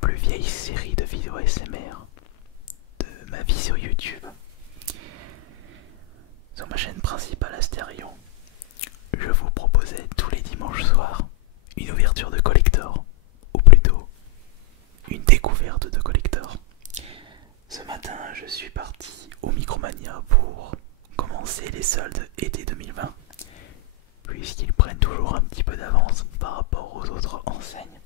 plus vieille série de vidéos ASMR de ma vie sur YouTube. Sur ma chaîne principale Astérion, je vous proposais tous les dimanches soirs une ouverture de collector, ou plutôt une découverte de collector. Ce matin, je suis parti au Micromania pour commencer les soldes été 2020, puisqu'ils prennent toujours un petit peu d'avance par rapport aux autres enseignes.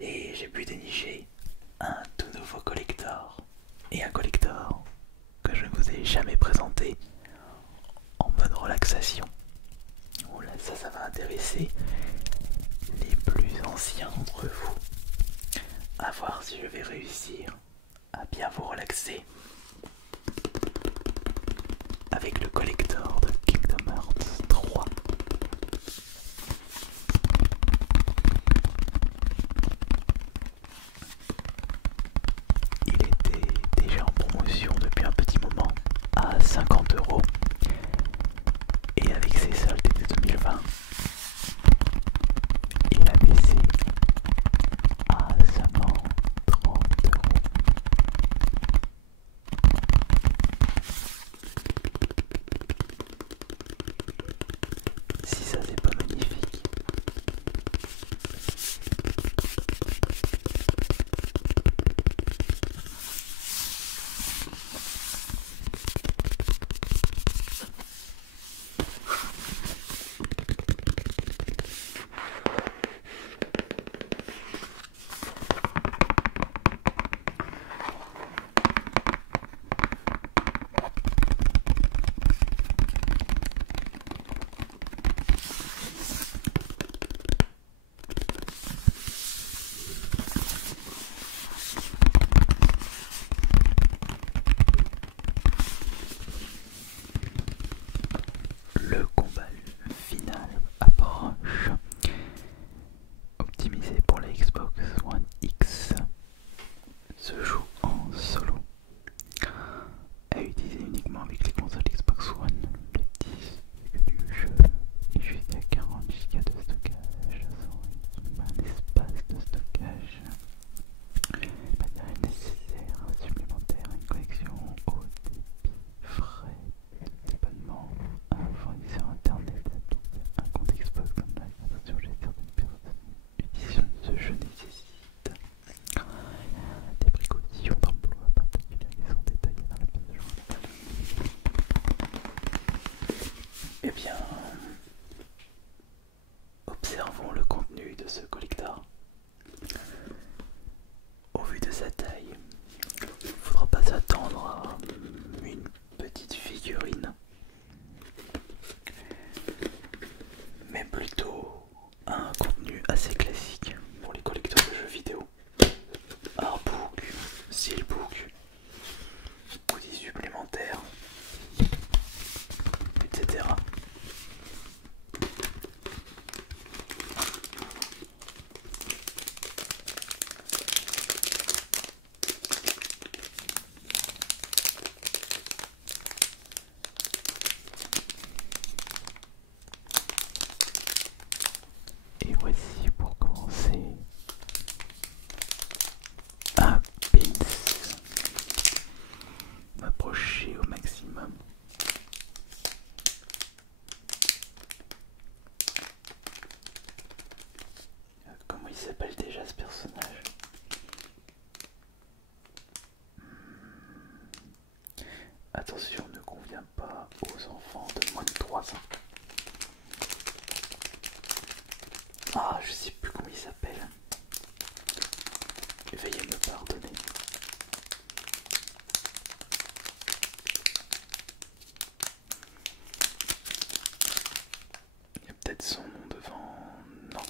Et j'ai pu dénicher un tout nouveau collector, et un collector que je ne vous ai jamais présenté en mode relaxation. Oula, ça va intéresser les plus anciens d'entre vous. À voir si je vais réussir à bien vous relaxer avec le collector de Kingdom Hearts 3. Il était déjà en promotion depuis un petit moment à 50 €, et avec ses soldes de 2020, il a baissé à seulement 30 €. Si ça c'est pas magnifique. Le combat final approche. Optimisé pour la Xbox One X, se joue en solo. À utiliser uniquement avec les consoles Xbox One. Le 10 du jeu est jusqu'à 40 Go de stockage, sans un espace de stockage. Matériel nécessaire supplémentaire, une connexion haut débit, frais d'abonnement, un fournisseur internet, un compte Xbox Online. Attention, j'ai certaines l'utilisation de ce jeu nécessite des précautions d'emploi particulières qui sont détaillées dans la mise à jour. Eh bien, observons le contenu de ce collector. Au vu de sa taille, il ne faudra pas s'attendre à une petite figurine, mais plutôt un contenu assez classique pour les collecteurs de jeux vidéo. Artbook, steelbook, goodies supplémentaires, etc. Et voici pour commencer un pins. M'approcher au maximum. Comment il s'appelle déjà ce personnage? Attention, ne convient pas aux enfants de moins de 3 ans. Ah, je sais plus comment il s'appelle. Veuillez me pardonner. Il y a peut-être son nom devant. Non.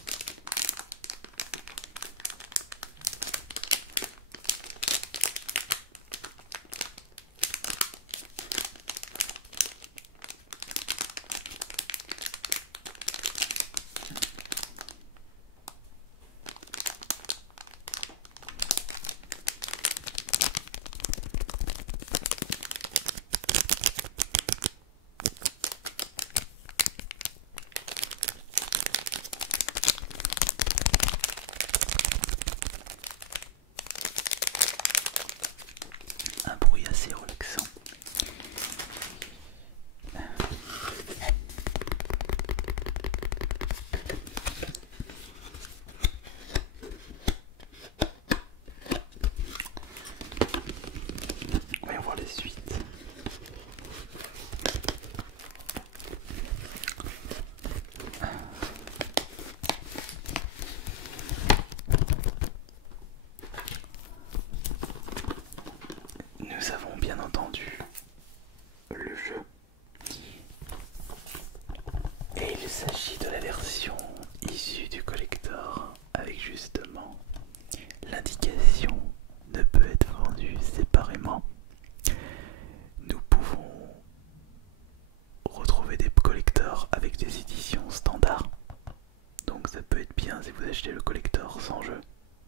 achetez le collector sans jeu,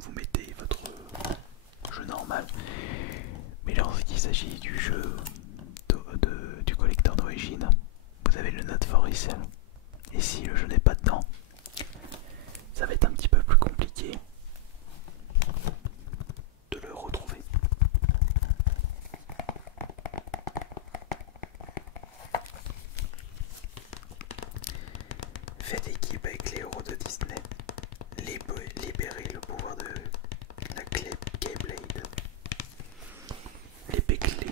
vous mettez votre jeu normal. Mais lorsqu'il s'agit du jeu du collector d'origine, vous avez le Not for Resale. Et si le jeu n'est pas dedans, ça va être un petit peu plus compliqué de le retrouver. Faites équipe avec les héros de Disney. Libérez le pouvoir de la clé Keyblade. L'épée clé.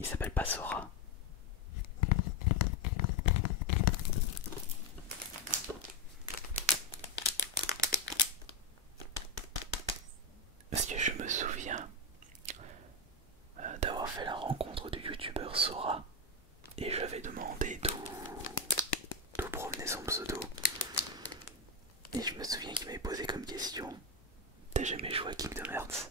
Il s'appelle pas Sora. Parce que je me souviens d'avoir fait la rencontre du youtubeur Sora et je lui avais demandé d'où provenait son pseudo. Et je me souviens qu'il m'avait posé comme question: t'as jamais joué à Kingdom Hearts?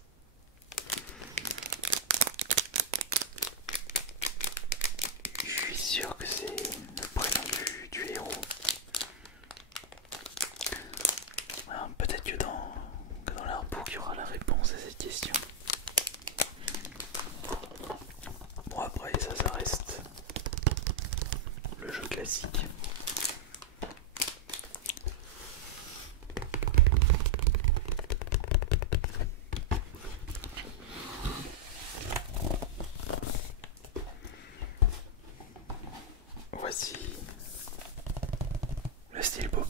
Je suis sûr que c'est le prénom du héros. Peut-être que dans l'artbook il y aura la réponse à cette question. Bon, après ça reste le jeu classique. Voici le steelbook.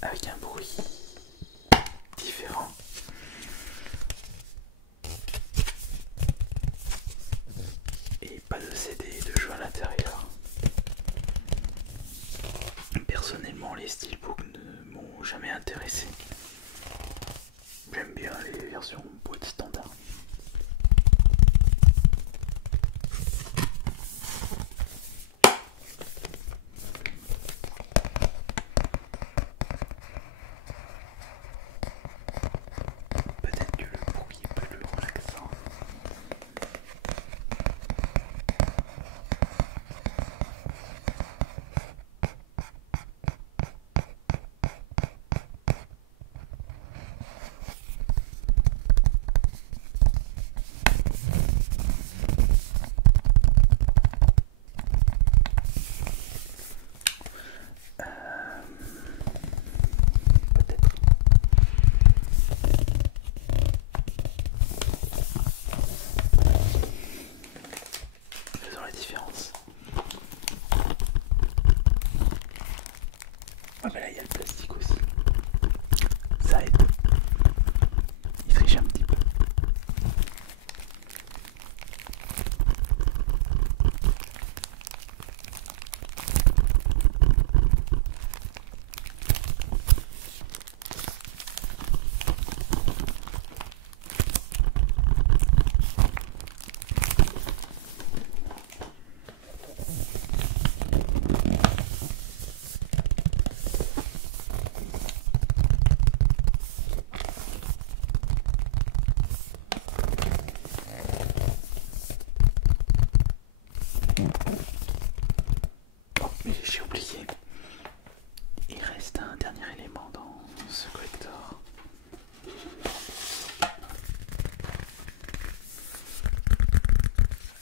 Avec un bruit différent. Et pas de CD de jeu à l'intérieur. Personnellement, les steelbooks ne m'ont jamais intéressé. J'aime bien les versions boîte standard. Peut-être que le bruit est plus relaxant. Faisons la différence. Ah bah là il y a le plastique aussi. Ça aide. Il triche un petit peu. Oh, mais j'ai oublié. Il reste un dernier élément dans ce collector.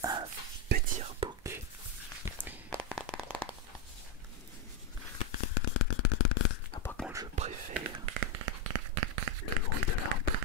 Un petit artbook. Ah, par contre, je préfère le bruit de l'artbook.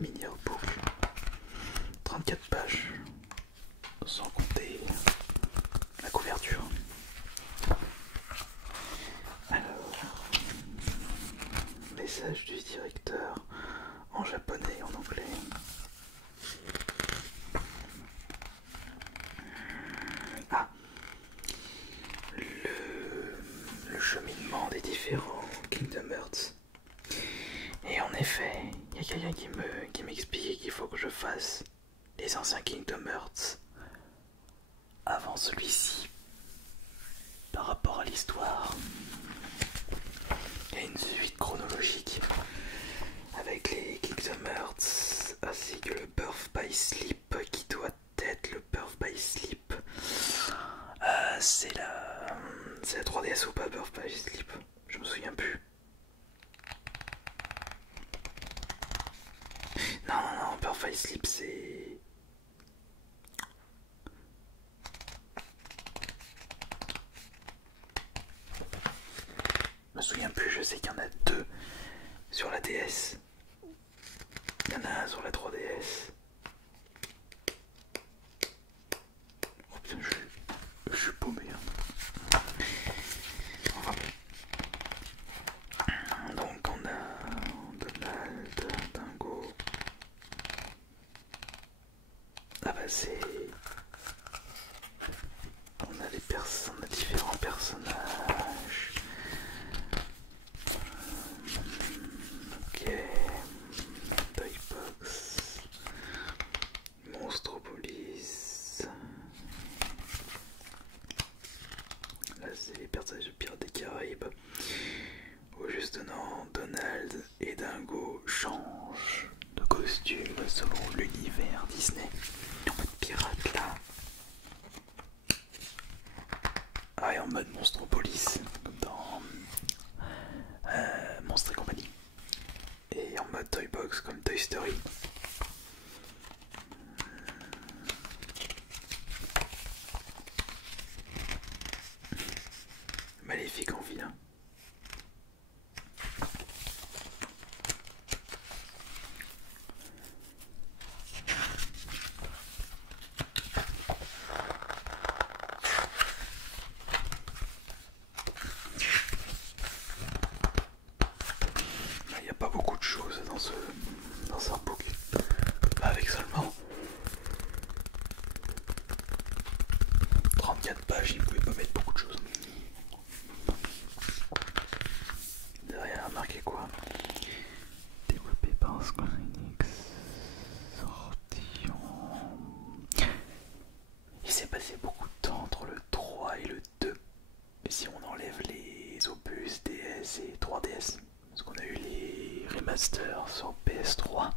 mini artbook. 34 pages, sans compter la couverture. Alors, message du directeur en japonais et en anglais. Ah, le cheminement des différents Kingdom Hearts. Et en effet, il y a quelqu'un qui m'expliquait qu'il faut que je fasse les anciens Kingdom Hearts avant celui-ci. Par rapport à l'histoire, il y a une suite chronologique avec les Kingdom Hearts ainsi que le Birth by Sleep qui doit être le Birth by Sleep. C'est la 3DS ou pas, Birth by Sleep? Je me souviens plus. Non, Birth by Sleep c'est... Je me souviens plus, je sais qu'il y en a deux sur la DS. Il y en a un sur la 3DS. Oh putain, je suis paumé. Enfin, donc on a Donald, Dingo. Ah bah c'est... On a différents personnages. Ok. Toybox. Monstropolis. Là c'est les personnages de Pirates des Caraïbes. Au juste nom, Donald et Dingo changent de costume selon l'univers Disney. En mode pirate là. Ah, et en mode Monstropolis, comme dans Monstres et compagnie. Et en mode Toybox comme Toy Story. Maléfique en vilain. Il n'y a pas beaucoup de choses dans ce book. Avec seulement 34 pages, il ne pouvait pas mettre beaucoup de choses. Derrière, marqué quoi? Développé par Square Enix. Sorti en... Il s'est passé beaucoup de temps entre le 3 et le 2. Mais si on enlève les opus DS et 3DS, parce qu'on a eu les remasters sur PS3.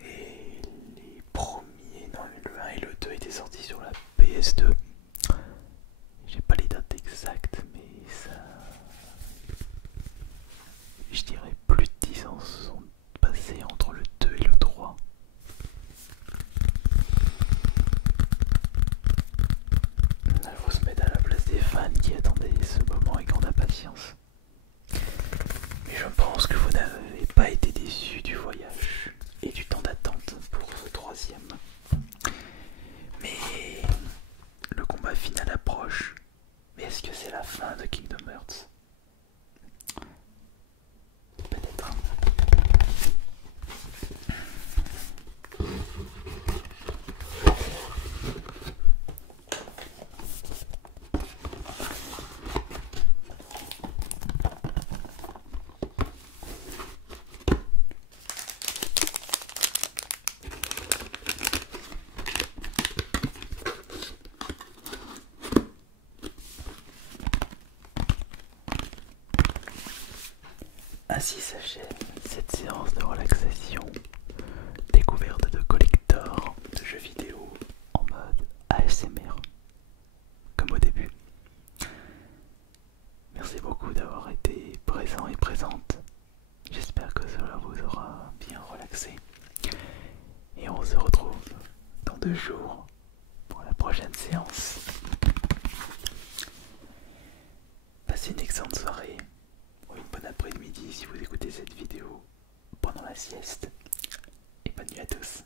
Et les premiers, non, le 1 et le 2 étaient sortis sur la PS2. J'ai pas les dates exactes, mais ça... Je dirais plus de 10 ans se sont passés entre le 2 et le 3. Il faut se mettre à la place des fans qui attendaient ce moment avec grande impatience. Mais je pense que vous n'avez pas été déçus du voyage et du temps d'attente pour ce troisième. Mais le combat final approche. Mais est-ce que c'est la fin de Kingdom Hearts? Peut-être. Ainsi s'achève cette séance de relaxation, découverte de collector de jeux vidéo en mode ASMR, comme au début. Merci beaucoup d'avoir été présent et présente. J'espère que cela vous aura bien relaxé. Et on se retrouve dans 2 jours pour la prochaine séance. Passez une excellente soirée ou une bonne après-midi si vous écoutez cette vidéo pendant la sieste. Et bonne nuit à tous.